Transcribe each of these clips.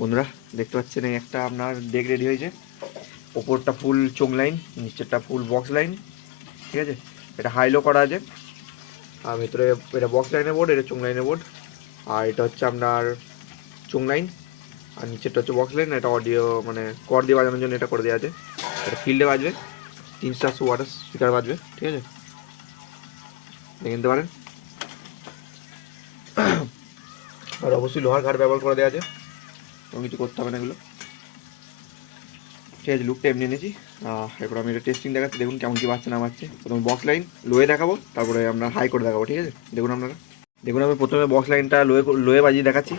বন্ধুরা দেখতে পাচ্ছেন এই একটা আপনার ডেক রেডি হয়েছে। ওপরটা ফুল চোং লাইন, নিচেরটা ফুল বক্স লাইন, ঠিক আছে। এটা হাইলো করা আছে, আর ভেতরে এটা বক্স লাইনের বোর্ড, এটা চোং লাইনের বোর্ড। আর এটা হচ্ছে আপনার চোং লাইন, আর নিচেরটা হচ্ছে বক্স লাইন। এটা অডিও মানে কর দিয়ে বাজানোর জন্য এটা করে দেওয়া আছে। এটা ফিল্ডে বাজবে, 300 ওয়াটের স্পিকার বাজবে, ঠিক আছে, দেখে নিতে পারেন। আর অবশ্যই লোহার ঘাট ব্যবহার করে দেওয়া আছে, কোনো কিছু করতে হবে না এগুলো, ঠিক আছে। লুকটা এমনি এনেছি। এরপর আমি এটা টেস্টিং দেখাচ্ছি, দেখুন কেমন কি বাচ্চা নামাচ্ছে। প্রথমে বক্স লাইন লোয়ে দেখাবো, তারপরে আমরা হাই করে দেখাবো, ঠিক আছে। দেখুন আপনারা, দেখুন আমি প্রথমে বক্স লাইনটা লোয়ে বাজিয়ে দেখাচ্ছি।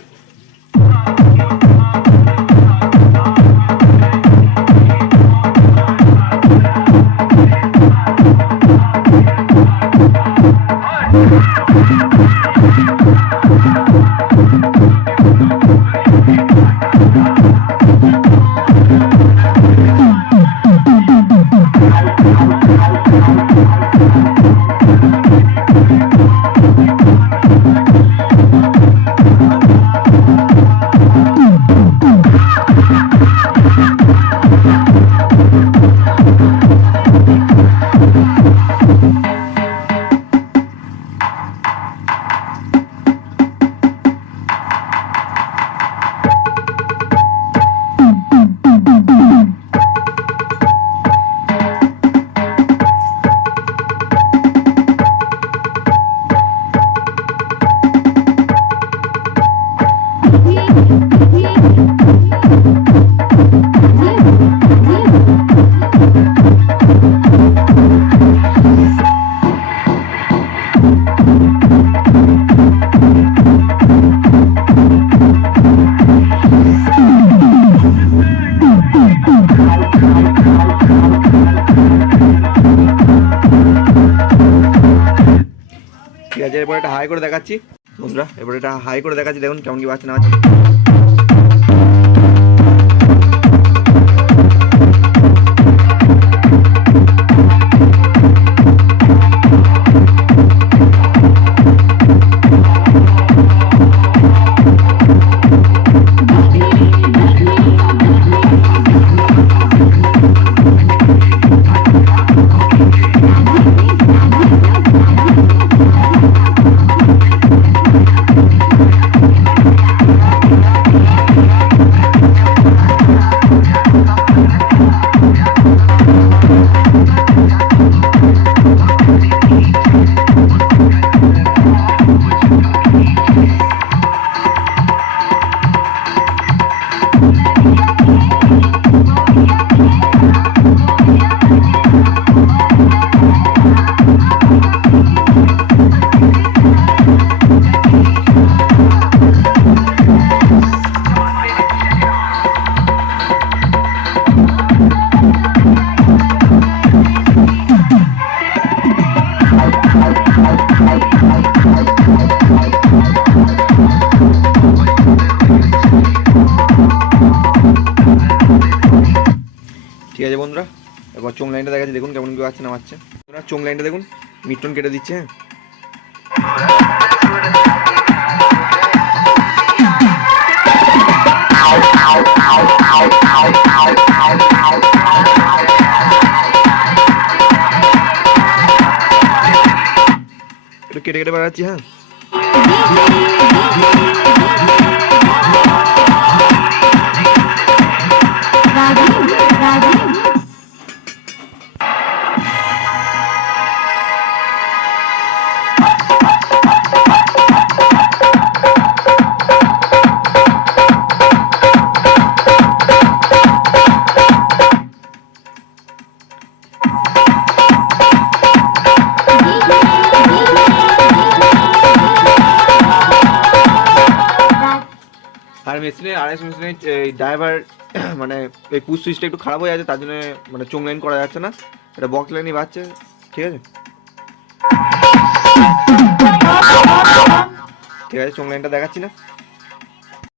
ঠিক আছে, এরপর এটা হাই করে দেখাচ্ছি বন্ধুরা। এবার এটা হাই করে দেখাচ্ছি, দেখুন কেমন কি বাচ্চা নামাচ্ছে। ঠিক আছে বন্ধুরা, এবার চোং লাইনটা দেখাচ্ছি, দেখুন কেমন কি বাচ্চা নামাচ্ছে। বন্ধুরা চোং লাইনটা দেখুন, মিটন কেটে দিচ্ছে। একটু কেটে কেটে বাড়াচ্ছি। হ্যাঁ, আর মেশিনের আরএস মেশিনের ড্রাইভার মানে এই পুশ সুইচটা একটু খারাপ হয়ে আছে, তার জন্য মানে চোং লাইন করা যাচ্ছে না, এটা বক্স লাইনই বাজছে, ঠিক আছে। ঠিক আছে, চোং লাইনটা দেখাচ্ছি না।